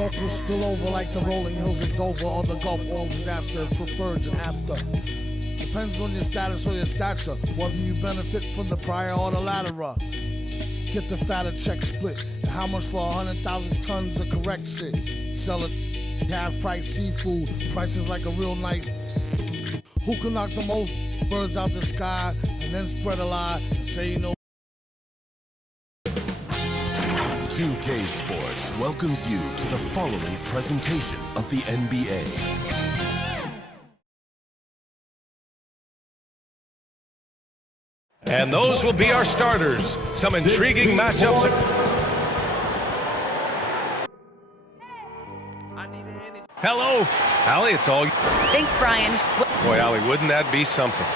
smoke will spill over like the rolling hills of Dover or the Gulf oil disaster for virgin after. Depends on your status or your stature, whether you benefit from the prior or the latter. Get the fatter check split, and how much for 100,000 tons of correct shit? Sell it, half-price seafood, prices like a real nice. Who can knock the most birds out the sky and then spread a lie and say you know? 2K Sports welcomes you to the following presentation of the NBA. And those will be our starters. Some intriguing matchups. Hello, Allie, it's all you. Thanks, Brian. Boy, Allie, wouldn't that be something?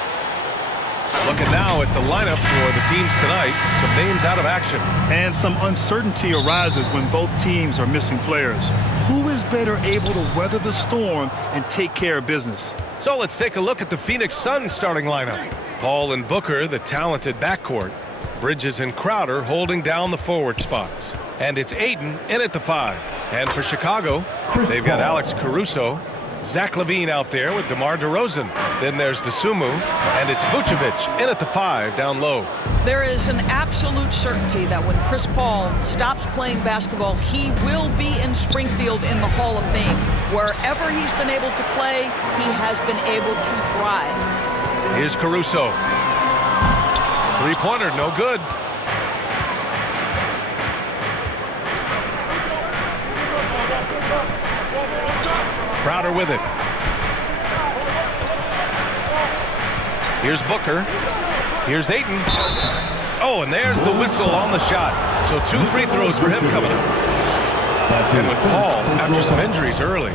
Looking now at the lineup for the teams tonight. Some names out of action. And some uncertainty arises when both teams are missing players. Who is better able to weather the storm and take care of business? So let's take a look at the Phoenix Suns starting lineup. Paul and Booker, the talented backcourt. Bridges and Crowder holding down the forward spots. And it's Ayton in at the 5. And for Chicago, they've got Alex Caruso, Zach LaVine out there with DeMar DeRozan. Then there's Dosunmu, and it's Vucevic in at the 5 down low. There is an absolute certainty that when Chris Paul stops playing basketball, he will be in Springfield in the Hall of Fame. Wherever he's been able to play, he has been able to thrive. Here's Caruso. Three-pointer, no good. Crowder with it. Here's Booker. Here's Ayton. Oh, and there's the whistle on the shot. So 2 free throws for him coming up. And with Paul, after some injuries early,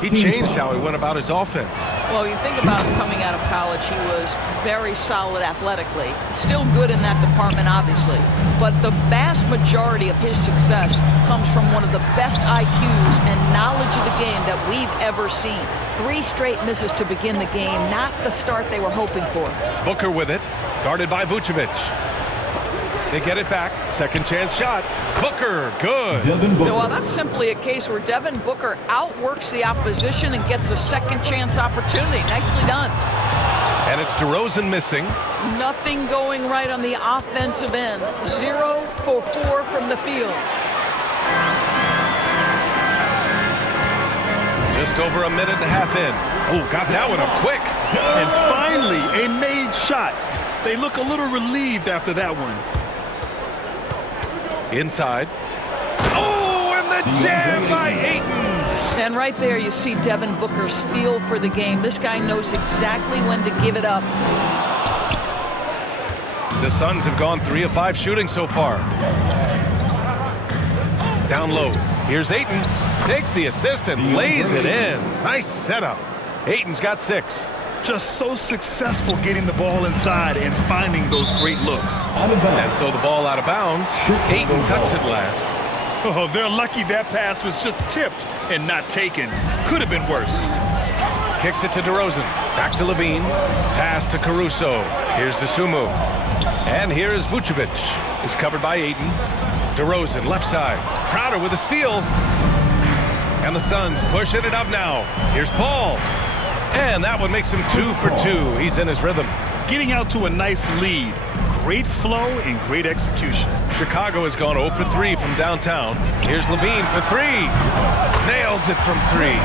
he changed how he went about his offense. Well, you think about him coming out of college, he was very solid athletically. Still good in that department, obviously. But the vast majority of his success comes from one of the best IQs and knowledge of the game that we've ever seen. 3 straight misses to begin the game, not the start they were hoping for. Booker with it, guarded by Vucevic. They get it back. Second chance shot. Booker, good. Well, that's simply a case where Devin Booker outworks the opposition and gets a second chance opportunity. Nicely done. And it's DeRozan missing. Nothing going right on the offensive end. 0 for 4 from the field. Just over a minute and a half in. Oh, got that one up quick. And finally, a made shot. They look a little relieved after that one. Inside. Oh, and the jam by Ayton. And right there you see Devin Booker's feel for the game. This guy knows exactly when to give it up. The Suns have gone 3 of 5 shooting so far. Down low. Here's Ayton. Takes the assist and lays it in. Nice setup. Ayton's got 6. Just so successful getting the ball inside and finding those great looks. And so the ball out of bounds. Ayton tucks it last. Oh, they're lucky that pass was just tipped and not taken. Could have been worse. Kicks it to DeRozan. Back to LaVine. Pass to Caruso. Here's Dosunmu. And here's Vucevic. Is covered by Ayton. DeRozan left side. Crowder with a steal. And the Suns pushing it up now. Here's Paul. And that one makes him 2 for 2. He's in his rhythm. Getting out to a nice lead. Great flow and great execution. Chicago has gone 0 for 3 from downtown. Here's LaVine for 3. Nails it from 3.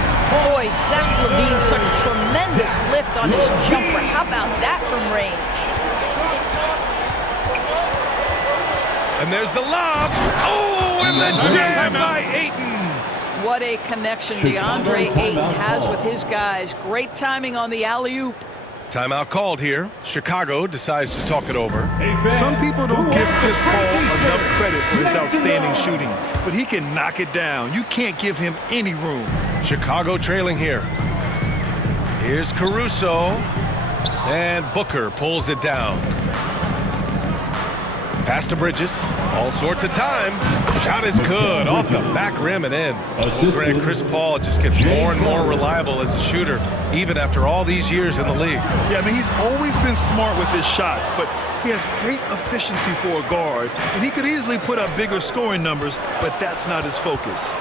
Boy, Zach LaVine, such a tremendous lift on his jumper. How about that from range? And there's the lob. Oh, and the jam by Ayton. What a connection DeAndre Ayton has with his guys. Great timing on the alley-oop. Timeout called here. Chicago decides to talk it over. Some people don't give Chris Paul enough credit for his outstanding shooting, but he can knock it down. You can't give him any room. Chicago trailing here. Here's Caruso. And Booker pulls it down. Pass to Bridges. All sorts of time. Shot is good. Off the back rim and in. Greg, Chris Paul just gets more and more reliable as a shooter, even after all these years in the league. Yeah, I mean, he's always been smart with his shots, but he has great efficiency for a guard, and he could easily put up bigger scoring numbers, but that's not his focus.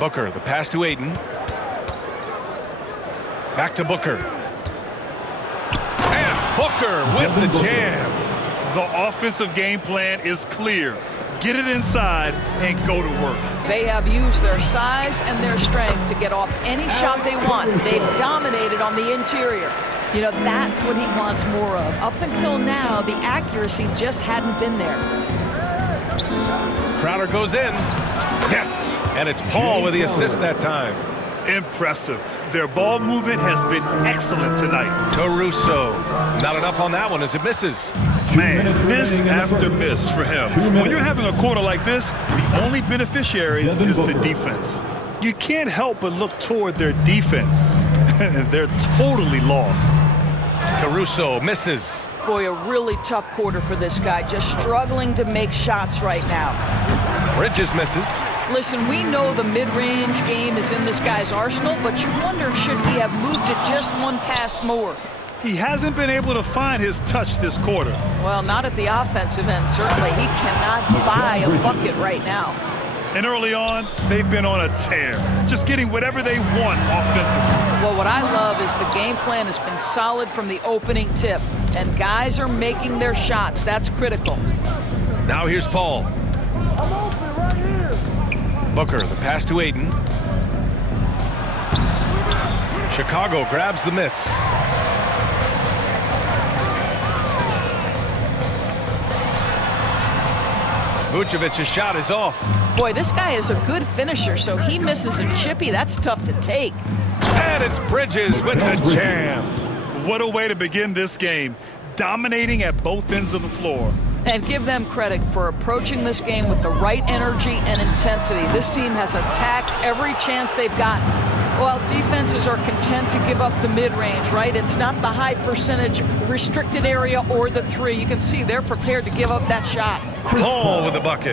Booker, the pass to Ayton. Back to Booker. And Booker with the jam. The offensive game plan is clear. Get it inside and go to work. They have used their size and their strength to get off any shot they want. They've dominated on the interior. You know, that's what he wants more of. Up until now, the accuracy just hadn't been there. Crowder goes in. Yes, and it's Paul with the assist that time. Impressive. Their ball movement has been excellent tonight. Caruso. Not enough on that one as it misses. Man, miss after miss for him. When you're having a quarter like this, the only beneficiary is the defense. You can't help but look toward their defense. They're totally lost. Caruso misses. Boy, a really tough quarter for this guy. Just struggling to make shots right now. Bridges misses. Listen, we know the mid-range game is in this guy's arsenal, but you wonder, should he have moved it just one pass more? He hasn't been able to find his touch this quarter. Well, not at the offensive end, certainly. He cannot buy a bucket right now. And early on, they've been on a tear, just getting whatever they want offensively. Well, what I love is the game plan has been solid from the opening tip, and guys are making their shots. That's critical. Now here's Paul. I'm open right here. Booker, the pass to Ayton. Chicago grabs the miss. Vucevic's shot is off. Boy, this guy is a good finisher, so he misses a chippy. That's tough to take. And it's Bridges with the jam. What a way to begin this game, dominating at both ends of the floor. And give them credit for approaching this game with the right energy and intensity. This team has attacked every chance they've gotten. Well, defenses are content to give up the mid-range, right? It's not the high percentage restricted area or the three. You can see they're prepared to give up that shot. Paul with the bucket.